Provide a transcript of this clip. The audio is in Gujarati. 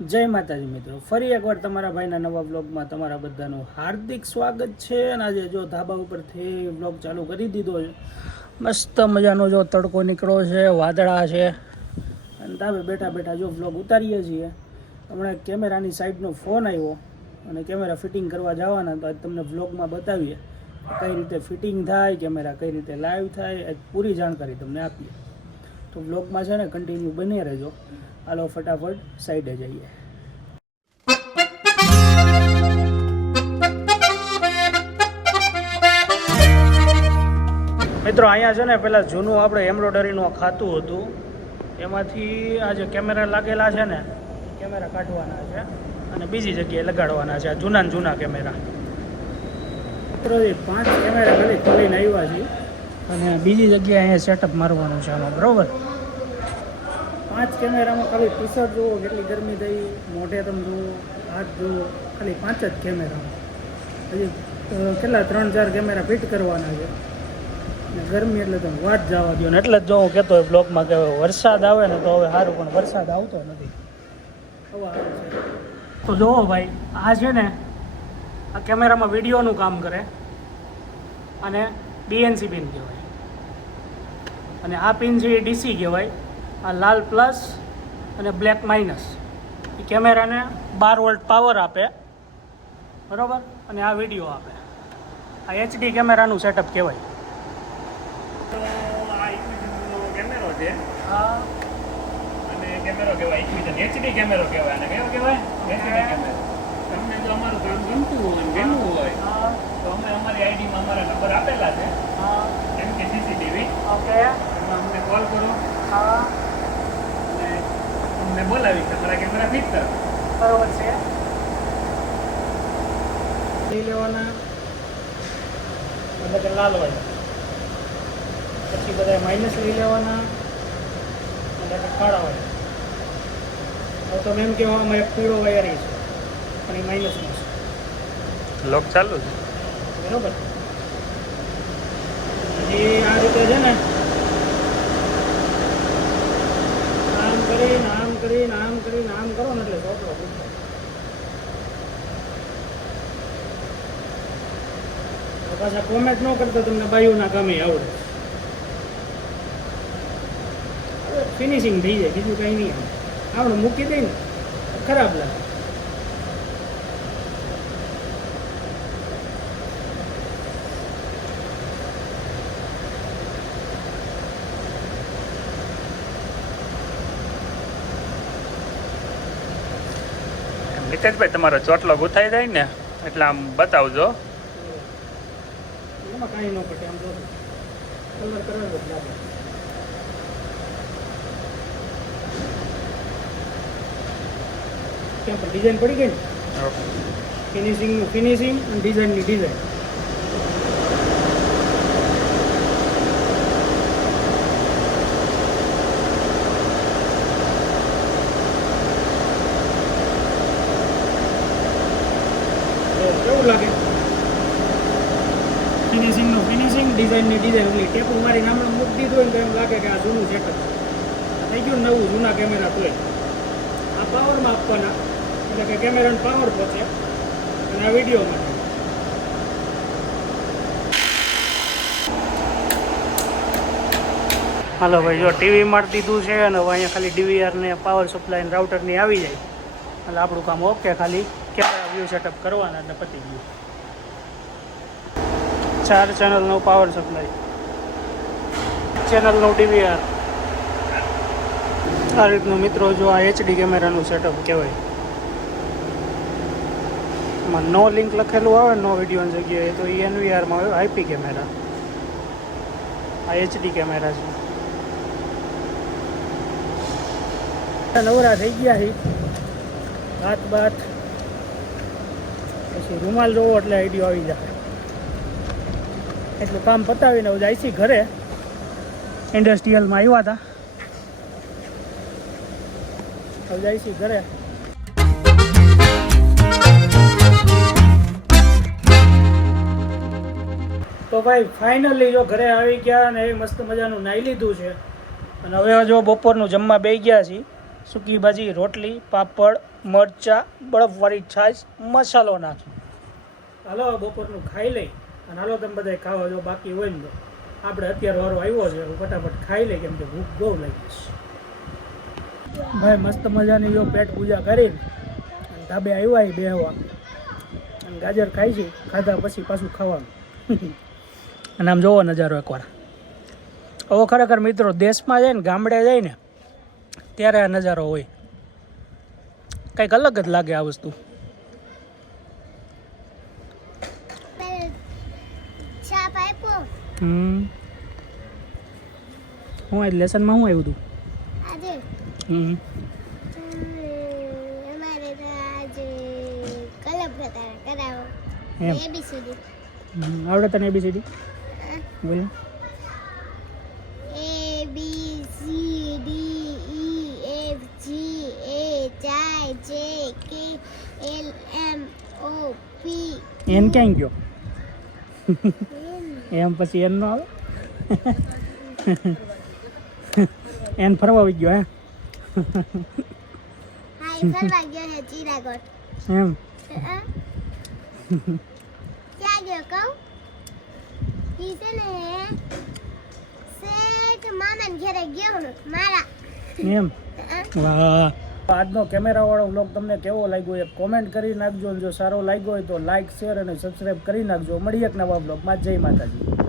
જય માતાજી મિત્રો, ફરી એકવાર તમારા ભાઈના નવા બ્લોગમાં તમારા બધાનું હાર્દિક સ્વાગત છે. અને આજે જો ધાબા ઉપરથી બ્લોગ ચાલુ કરી દીધો છે. મસ્ત મજાનો જો તડકો નીકળ્યો છે, વાદળા છે અને ધાબે બેઠા બેઠા જો બ્લોગ ઉતારીએ છીએ. હમણાં કેમેરાની સાઈડનો ફોન આવ્યો અને કેમેરા ફિટિંગ કરવા જવાના, તો આજ તમને બ્લોગમાં બતાવીએ કઈ રીતે ફિટિંગ થાય, કેમેરા કઈ રીતે લાઈવ થાય, એ પૂરી જાણકારી તમને આપીએ. તો બ્લોગમાં છે ને કન્ટિન્યુ બની રહેજો. હાલો ફટાફટ સાઈડે જઈએ. મિત્રો અહીંયા છે ને પેલા જૂનું આપણે એમ્બ્રોઇડરીનું ખાતું હતું, એમાંથી આ જે કેમેરા લાગેલા છે ને કેમેરા કાઢવાના છે અને બીજી જગ્યાએ લગાડવાના છે. આ જૂના કેમેરા મિત્રો 5 કેમેરા ખાલી ખોલીને આવ્યા છે અને બીજી જગ્યાએ અહીંયા સેટઅપ મારવાનું છે આમાં, બરાબર. 5 કેમેરામાં ખાલી ટી-શર્ટ જુઓ કેટલી ગરમી થઈ, મોઢે તમે જુઓ, હાથ જુઓ, ખાલી 5 જ કેમેરામાં. હજી કેટલા 3-4 કેમેરા ફિટ કરવાના છે. ને ગરમી એટલે તમે વાત જવા દો ને. એટલે જ જો હું કહેતો હોય બ્લોગમાં કે વરસાદ આવે ને તો હવે સારું, પણ વરસાદ આવતો નથી. હવા આવે છે તો જુઓ ભાઈ, આ છે ને આ કેમેરામાં વિડીયોનું કામ કરે અને BNC પિન કહેવાય, અને આ પિન છે એ DC કહેવાય. આ લાલ પ્લસ અને બ્લેક માઇનસ એ કેમેરાને 12 વોલ્ટ પાવર આપે, બરાબર, અને આ વિડીયો આપે. આ HD કેમેરાનું સેટઅપ કહેવાય. તો આ ઇક્વિઝનનો કેમેરો છે. હા, અને કેમેરો કહેવાય ઇક્વિઝન HD કેમેરો કહેવાય. અને કયો કહેવાય? HD કેમેરો. તમને જો અમારું કામ ગમતું હોય ને ગમવું હોય તો અમે અમારી આઈડીમાં અમારા નંબર આપેલા છે, જેમ કે CCTV. ઓકે, એમાં અમને કોલ કરો હા, અને અમને બોલાવી તમારા કેમેરા ફિટ કરો. બરોબર છે. લઈ લેવાના એટલે કે લાલ હોય, પછી બધા માઇનસ લઈ લેવાના એટલે કે કાળા હોય. હવે તો એમ કહેવામાં એક પીળો વાયર છે પણ એ માઇનસનો છે, લોક ચાલુ છે. બરોબર. પછી આ રીતે છે ને આમ કરીને આમ કરીને આમ કરીને આમ કરો ને એટલે ચોપડો પૂછો. પાછા કોમેન્ટ ન કરતા તમને બાયુના કામે આવડે. ફિનિશિંગ થઈ જાય, બીજું કંઈ નહીં. આપણે મૂકી દઈએ ને ખરાબ લાગે. મિતેશભાઈ, તમારો ચોટલો ગુથાઈ જાય ને એટલે આમ બતાવજો. એમાં કાંઈ ન પટે, આમ જો કલર કલર જ લાગે. ત્યાં પર ડિઝાઇન પડી ગઈ ને, ફિનિશિંગનું ફિનિશિંગ અને ડિઝાઇનની ડિઝાઇન. કેવું લાગે? ફિનિશિંગનું ફિનિશિંગ, ડિઝાઇનની ડિઝાઇન. ઓલી ટેપુ મારી નામ મૂકી દીધું હોય ને તો એમ લાગે કે આ જૂનું સેટઅપ થઈ ગયું, નવું જૂના કેમેરા તોય. આ પાવરમાં આપવાના એટલે કે કેમેરાનો પાવર પહોંચે અને આ વિડીયો માટે. હાલો ભાઈ, જો ટીવી મારી દીધું છે અને હવે અહીંયા ખાલી DVR ને પાવર સપ્લાય ને રાઉટરની આવી જાય એટલે આપણું કામ ઓકે. ખાલી કેમેરા વ્યૂ સેટઅપ કરવાના એટલે પતી ગયું. 4 ચેનલનો પાવર સપ્લાય, ચેનલનો DVR. આ રીતનું મિત્રો જો આ HD કેમેરાનું સેટઅપ કહેવાય. એમાં નો લિંક લખેલું આવે, નો વિડીયોની જગ્યાએ, તો એ NVRમાં આવે IP કેમેરા. આ HD કેમેરા છે. નવરા થઈ ગયા છે, હાથ બાથ પછી રૂમાલ જોવો એટલે આઈડિયો આવી જાય. એટલું કામ પતાવીને હવે જાય છે ઘરે. ઇન્ડસ્ટ્રીયલમાં આવ્યા હતા, હવે જાય છે ઘરે. તો ભાઈ ફાઇનલી જો ઘરે આવી ગયા અને એ મસ્ત મજાનું નાહી લીધું છે અને હવે જો બપોરનું જમવા બેસી ગયા છીએ. સૂકી ભાજી, રોટલી, પાપડ, મરચાં, બરફવાળી છાશ, મસાલો નાખી. હાલો બપોરનું ખાઈ લઈ અને હાલો તમે બધા ખાવા જો બાકી હોય ને તો આપણે અત્યારે વારો આવ્યો છે ફટાફટ ખાઈ લઈ કેમ કે ભૂખ બહુ લાગી છે. ભાઈ મસ્ત મજાની જો પેટ પૂજા કરી અને ધાબે આવ્યા બેહવા અને ગાજર ખાઈ છે. ખાધા પછી પાછું ખાવાનું અને આમ જોવો નજારો એકવાર. હવે ખરેખર મિત્રો દેશમાં જાય ને ગામડે જાય ને ત્યારે આ નજારો હોય, કંઈક અલગ જ લાગે આ વસ્તુ. હું આજ લેસનમાં શું આવ્યું હતું? આવડે તને ABCD? બોલ. એન ક્યાં ગયો? એમ પછી એન નો આવે? એન ફરવા આવી ગયો હે? ફરવા ગયો છે ચિરાગઢ. એમ ક્યાં ગયો કહું? ઈ છે ને શેઠ મામાને ઘરે ગયો ને મારા. એમ વાહ. આજનો કેમેરાવાળો વ્લોગ તમને કેવો લાગ્યો એ કોમેન્ટ કરી નાખજો. જો સારો લાગ્યો હોય તો લાઈક, શેર અને સબસ્ક્રાઈબ કરી નાખજો. મળીએ એક નવા વ્લોગમાં. જય માતાજી.